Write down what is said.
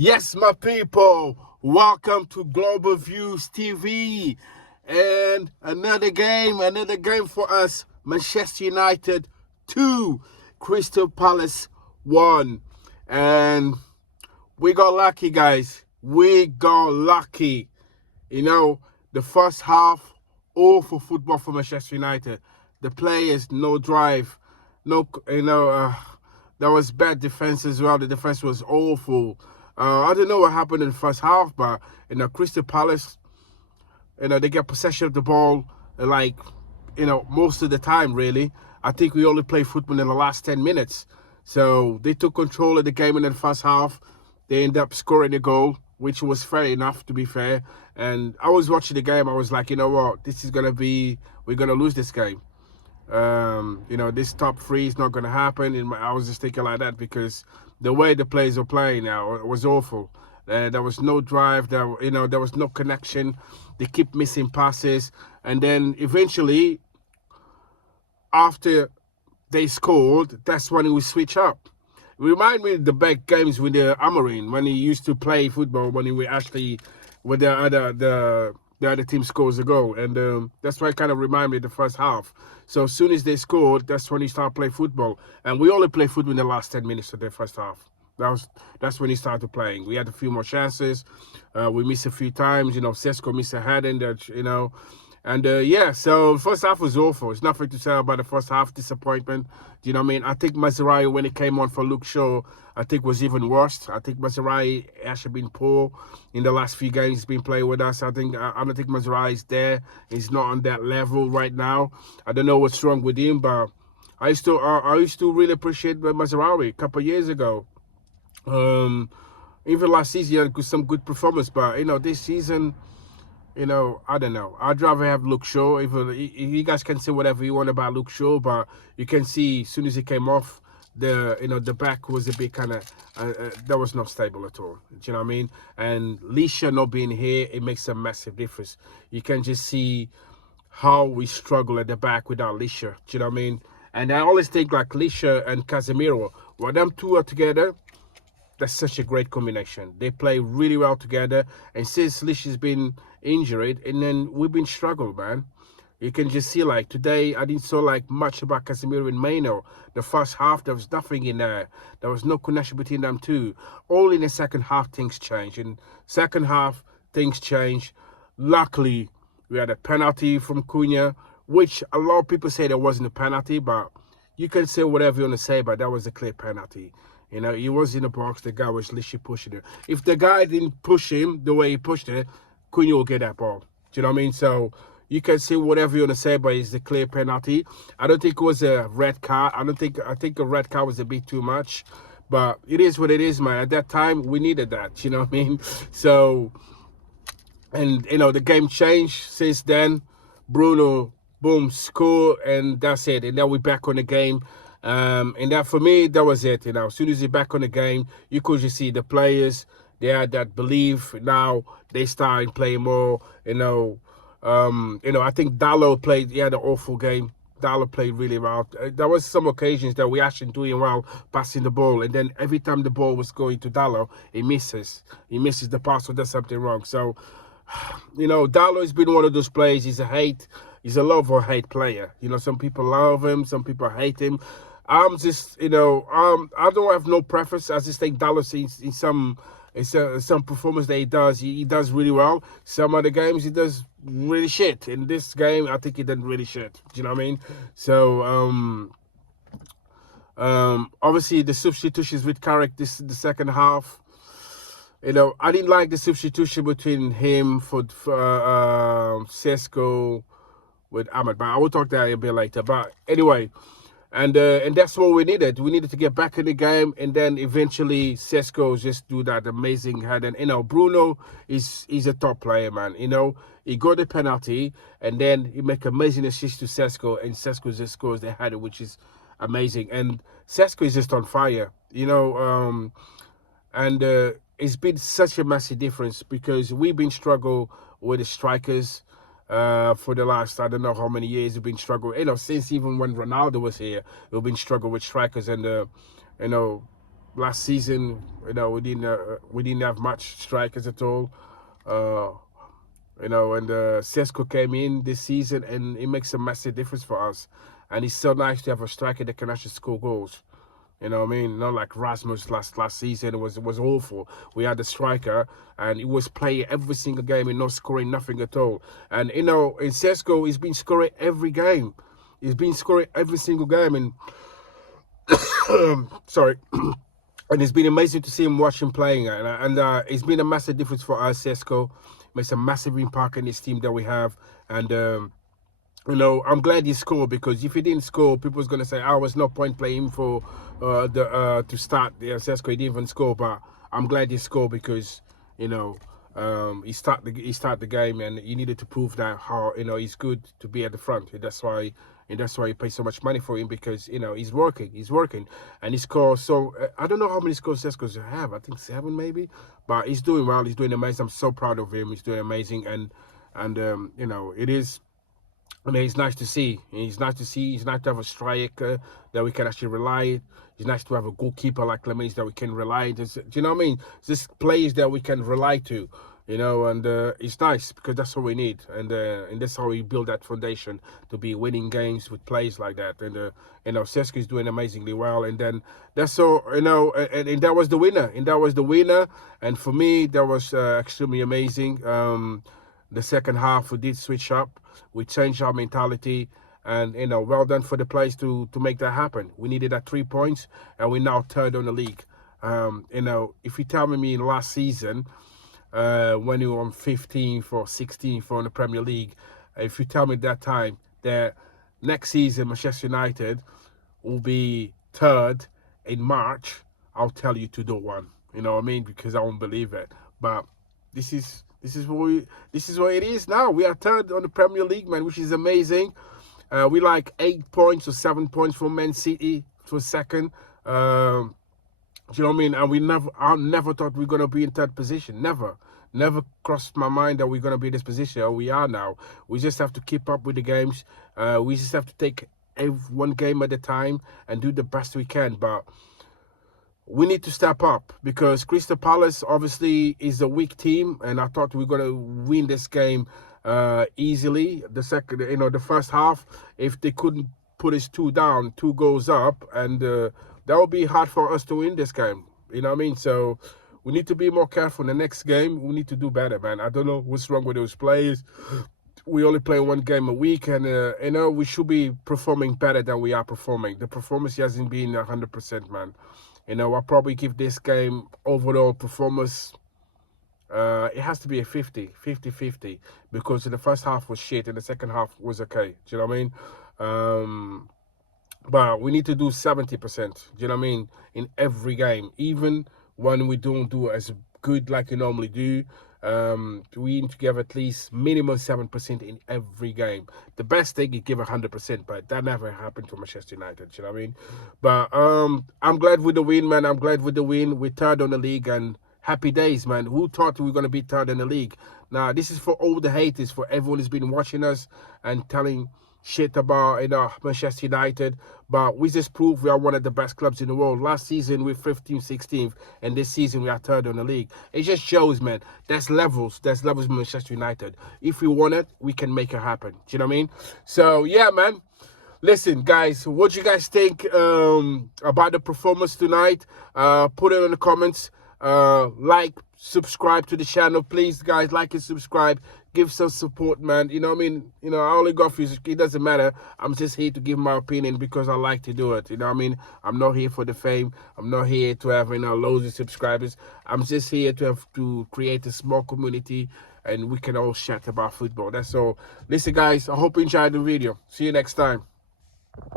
Yes, my people, welcome to Global Views TV. And another game for us. Manchester United 2, Crystal Palace 1. And we got lucky, guys. We got lucky. You know, the first half, all for football for Manchester United. The players, no drive, no, there was bad defense as well. The defense was awful. I don't know what happened in the first half, but Crystal Palace, they get possession of the ball like, most of the time. Really, I think we only play football in the last 10 minutes. So they took control of the game in the first half. They ended up scoring a goal, which was fair enough, to be fair. And I was watching the game. I was like, you know what, we're gonna lose this game. This top three is not going to happen. And I was just thinking like that because the way the players were playing now was awful. There was no drive. There was no connection. They keep missing passes, and then eventually, after they scored, that's when we switch up. Remind me of the back games with the Amorim when he used to play football when he were actually with the other team scores a goal, and that's why it kind of reminded me of the first half. So as soon as they scored, that's when he started playing football, and we only played football in the last 10 minutes of the first half. That's when he started playing. We had a few more chances. We missed a few times. Sesko missed a head in that. And so the first half was awful. It's nothing to say about the first half. Disappointment. Do you know what I mean? I think Mazraoui, when he came on for Luke Shaw, I think was even worse. I think Mazraoui actually been poor in the last few games he's been playing with us. I don't think Mazraoui is there. He's not on that level right now. I don't know what's wrong with him, but I used to really appreciate Mazraoui a couple of years ago. Even last season, he had some good performance, but this season, I don't know. I'd rather have Luke Shaw. Even you guys can say whatever you want about Luke Shaw, but you can see as soon as he came off, the back was a bit kind of that was not stable at all. Do you know what I mean? And Lisha not being here, it makes a massive difference. You can just see how we struggle at the back without Lisha. Do you know what I mean? And I always think like Lisha and Casemiro, when them two are together, that's such a great combination. They play really well together. And since Lisha's been injured, and then we've been struggling, man. You can just see like today, I didn't saw like much about Casemiro and Maino. The first half, there was nothing in there. There was no connection between them two. Only in the second half, things changed. In second half, things changed. Luckily, we had a penalty from Cunha, which a lot of people say there wasn't a penalty, but you can say whatever you want to say, but that was a clear penalty. He was in the box. The guy was literally pushing it. If the guy didn't push him the way he pushed it, Cunha will get that ball. Do you know what I mean? So you can say whatever you want to say, but it's a clear penalty. I don't think it was a red card. I think a red card was a bit too much. But it is what it is, man. At that time, we needed that. You know what I mean? So, and, the game changed since then. Bruno, boom, score, and that's it. And now we're back on the game. And that for me, that was it. As soon as you're back on the game, you could just see the players. They had that belief. Now they started playing more. I think Dalot played. He had an awful game. Dalot played really well. There was some occasions that we actually doing well passing the ball, and then every time the ball was going to Dalot, he misses. He misses the pass or does something wrong. So, Dalot has been one of those players. He's a love or hate player. Some people love him, some people hate him. I'm just, I don't have no preference. I just think Dallas in some performance that he does really well. Some other games he does really shit. In this game, I think he did really shit. Do you know what I mean? So, obviously the substitutions with Carrick the second half. I didn't like the substitution between him for Sesko with Ahmed, but I will talk that a bit later. But anyway. And that's what we needed. We needed to get back in the game, and then eventually Sesko just do that amazing head. And Bruno is a top player, man. He got the penalty, and then he make amazing assist to Sesko, and Sesko just scores the header, which is amazing. And Sesko is just on fire, and it's been such a massive difference because we've been struggling with the strikers. For the last, I don't know how many years we've been struggling. Since even when Ronaldo was here, we've been struggling with strikers. And, last season, we didn't have much strikers at all. And Sesko came in this season, and it makes a massive difference for us. And it's so nice to have a striker that can actually score goals. You know what I mean? Not like Rasmus last season. It was awful. We had a striker, and he was playing every single game and not scoring nothing at all. And in Sesko, he's been scoring every game. He's been scoring every single game, and sorry. And it's been amazing to see him watch him playing, and it's been a massive difference for us. Sesko makes a massive impact in this team that we have, and I'm glad he scored, because if he didn't score, people was gonna say, "Oh, there's no point playing him for to start." Sesko, he didn't even score, but I'm glad he scored, because he start the game, and he needed to prove that how he's good to be at the front. That's why you pay so much money for him, because he's working, and he scores. So I don't know how many scores Sesko's have. I think 7 maybe, but he's doing well. He's doing amazing. I'm so proud of him. He's doing amazing, and it is. I mean, it's nice to see. It's nice to have a striker that we can actually rely. It's nice to have a goalkeeper like Lemais that we can rely. Do you know what I mean? It's just players that we can rely to, and it's nice, because that's what we need. And that's how we build that foundation to be winning games with players like that. And, Sesko is doing amazingly well. And then that's all, and that was the winner. And for me, that was extremely amazing. The second half, we did switch up. We changed our mentality, and well done for the players to make that happen. We needed that 3 points, and we're now third on the league. If you tell me in last season, when you were on 15th or 16th on the Premier League, if you tell me that time that next season Manchester United will be third in March, I'll tell you to do one. You know what I mean? Because I won't believe it. But this is what it is now. We are third on the Premier League, man, which is amazing. We like 8 points or 7 points from Man City for second. Do you know what I mean? And I never thought we were gonna be in third position. Never crossed my mind that we're gonna be in this position. Oh, we are now. We just have to keep up with the games. We just have to take one game at a time and do the best we can. But we need to step up, because Crystal Palace obviously is a weak team, and I thought we were gonna win this game easily. The first half, if they couldn't put us 2 down, 2 goals up, and that would be hard for us to win this game. You know what I mean? So we need to be more careful in the next game. We need to do better, man. I don't know what's wrong with those players. We only play 1 game a week, and we should be performing better than we are performing. The performance hasn't been 100%, man. I'll probably give this game overall performance, it has to be a 50-50, because the first half was shit and the second half was okay. Do you know what I mean? But we need to do 70%, do you know what I mean, in every game. Even when we don't do as good like you normally do, we need to give at least minimum 7% in every game. The best thing is give 100%, but that never happened to Manchester United, you know what I mean? But I'm glad with the win, man. I'm glad with the win. We're third on the league, and happy days, man. Who thought we were going to be third in the league? Now, this is for all the haters, for everyone who's been watching us and telling shit about Manchester United, but we just proved we are one of the best clubs in the world. Last season we were 15th, 16th, and this season we are third on the league. It just shows, man, there's levels with Manchester United. If we want it, we can make it happen. Do you know what I mean? So yeah, man, listen, guys, what do you guys think about the performance tonight? Put it in the comments. Like, subscribe to the channel, please, guys. Like and subscribe, give some support, man. You know what I mean? I only got views. It doesn't matter. I'm just here to give my opinion because I like to do it. You know what I mean? I'm not here for the fame. I'm not here to have loads of subscribers. I'm just here to create a small community, and we can all chat about football. That's all. Listen, guys, I hope you enjoyed the video. See you next time.